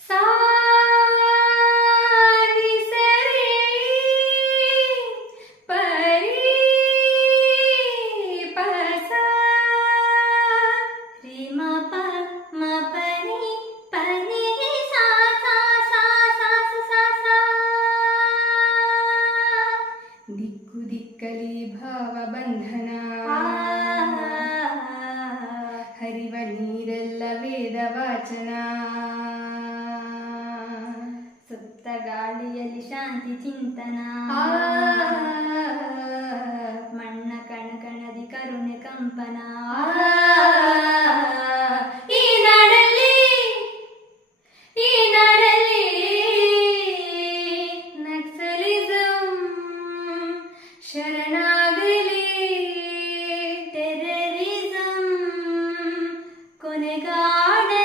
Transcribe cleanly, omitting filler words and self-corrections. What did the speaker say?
ಸಾರಿ ಸರಿ ಪರಿ ಪಸ ರಿ ಮ ಪ ಮ ಪನಿ ಪನಿ ಸಾ ಸಾ ಸಾ ಸಾ ಸಾ ಸಾ. ದಿಕ್ಕು ದಿಕ್ಕಲಿ ಭಾವ ಬಂಧನ, ಹರಿವ ನೀರೆಲ್ಲ ವೇದ ವಾಚನ. ಸುತ್ತ ಗಾಳಿಯಲ್ಲಿ ಶಾಂತಿ ಚಿಂತನ, ಮಣ್ಣ ಕಣ ಕಣದಿ ಕರುಣೆ ಕಂಪನ.